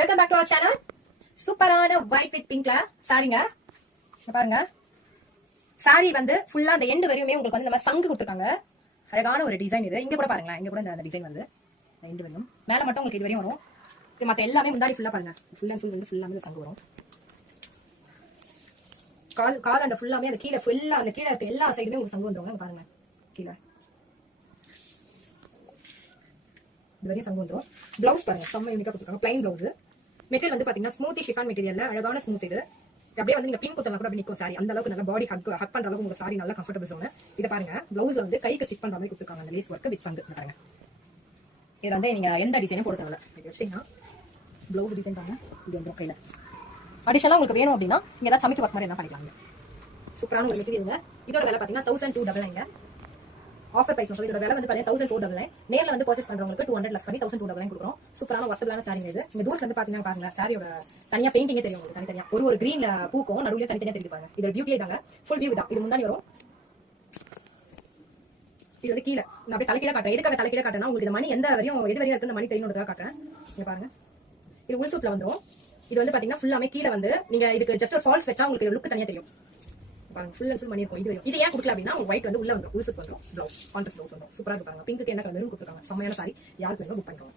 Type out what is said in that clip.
Welcome back to our channel. சூப்பரான white with பிங்க்ல சாரிங்க. பாருங்க, சாரி வந்து ஃபுல்லா அந்த எண்டு வரையுமே உங்களுக்கு வந்து நம்ம சங்கு கொடுத்துருக்காங்க. அழகான ஒரு டிசைன் இது. இங்க கூட பாருங்களேன், இங்க கூட இந்த டிசைன் வந்து எண்டு வரும். மேல மட்டும் உங்களுக்கு இது வரையும் வரும். இது மத்த எல்லாமே முன்னாடி ஃபுல்லா பாருங்க, ஃபுல் அண்ட் ஃபுல் வந்து ஃபுல்லாமே அந்த சங்கு வரும். கால் அந்த ஃபுல்லாமே அந்த கீழே ஃபுல்லா அந்த கீழே எல்லா சைடுமே உங்களுக்கு சங்கு வந்துருங்க. பாருங்க கீழே இது வரையும் சங்கு வந்துடும். பிளவுஸ் பாருங்க, செம்ம யூனிக்கா கொடுத்துருக்காங்க. Plain blouse. மெட்டீரியல் வந்து பாத்தீங்கன்னா ஸ்மூத்தி ஷிஃபான் மெட்டீரியல்ல அழகான ஸ்மூத் இது. அப்படியே வந்து நீங்க பின் குத்தலாம் கூட அப்படி நிற்கும் சாரி. அந்த அளவுக்கு நல்லா பாடி ஹக் பண்ற அளவுக்கு உங்க சாரி நல்லா கம்ஃபர்டபிள் ஜோன். இதை பாருங்க, பிளவுஸ்ல வந்து கைக்கு ஸ்டிச் பண்ற மாதிரி கொடுத்துருக்காங்க. அந்த லேஸ் ஒர்க் வித் சங்கு பாருங்க. இது வந்து நீங்க எந்த டிசைனும் போட தேவையில்ல. இது வச்சீங்கன்னா பிளவுஸ் டிசைன் பாருங்க, இது வந்து கையில அடிஷனலா உங்களுக்கு வேணும் அப்படின்னா நீங்க ஏதாவது சமைக்க ஒர்க் மாதிரி என்ன பண்ணிக்கலாங்க. சூப்பரான ஒரு மெட்டீரியல். இதோட விலை பாத்தீங்கன்னா 1299. ஆஃபர் பிரைஸ் இதோட விலை வந்து பாத்தீங்கன்னா 1499. நேர்ல வந்து பர்ச்சேஸ் பண்றவங்களுக்கு 200 லெஸ் பண்ணி 1299 கொடுக்குறோம். சூப்பரான ஒர்த்தபிளான சாரி இது. நீங்க தூரத்துல வந்து பாத்தீங்கன்னா பாருங்க, சாரியோட தனியா பெயிண்டிங்கே தெரியும் உங்களுக்கு. தனித்தனியா ஒரு கிரீன்ல பூக்கும் நடுவுல தனித்தனியா தெரிஞ்சு பாருங்க. இதோட பியூட்டியே தாங்க. ஃபுல் வியூ தான். இது முன்னாடி வரும். இது வந்து கீழே நான் அப்படியே தலைக்கீழ காட்டுறேன். எதுக்காக தலைக்கீழ காட்டுறேன்னா உங்களுக்கு இந்த மணி எந்த வரையும் எது வரையும் இருக்கு மணி தெரியணுன்றதுக்காக காட்டுறேன். இங்க பாருங்க, இது உள்சூத்துல வந்துடும். இது வந்து பாத்தீங்கன்னா ஃபுல்லாமே கீழே வந்து நீங்க இதுக்கு ஜஸ்ட் ஃபால்ஸ் வச்சா உங்களுக்கு லுக் தனியா தெரியும். பாருங்க, ஃபுல் அண்ட் ஃபுல் மணி இருக்கும். இது ஏன் கொடுக்கல அப்படின்னா ஒயிட் வந்து உள்ள வந்துடும். உள்சூத் வந்துடும். பிளவுஸ் கான்ட்ராஸ்ட் பிளவுஸ் வந்துடும். சூப்பரா இருக்கு பாருங்க. பிங்க்கு என்ன கலரும் கொடுத்துருக்காங்க. செம்மையான சாரி. யாருக்கு வேணும் புக் பண்ணிக்கோங்க.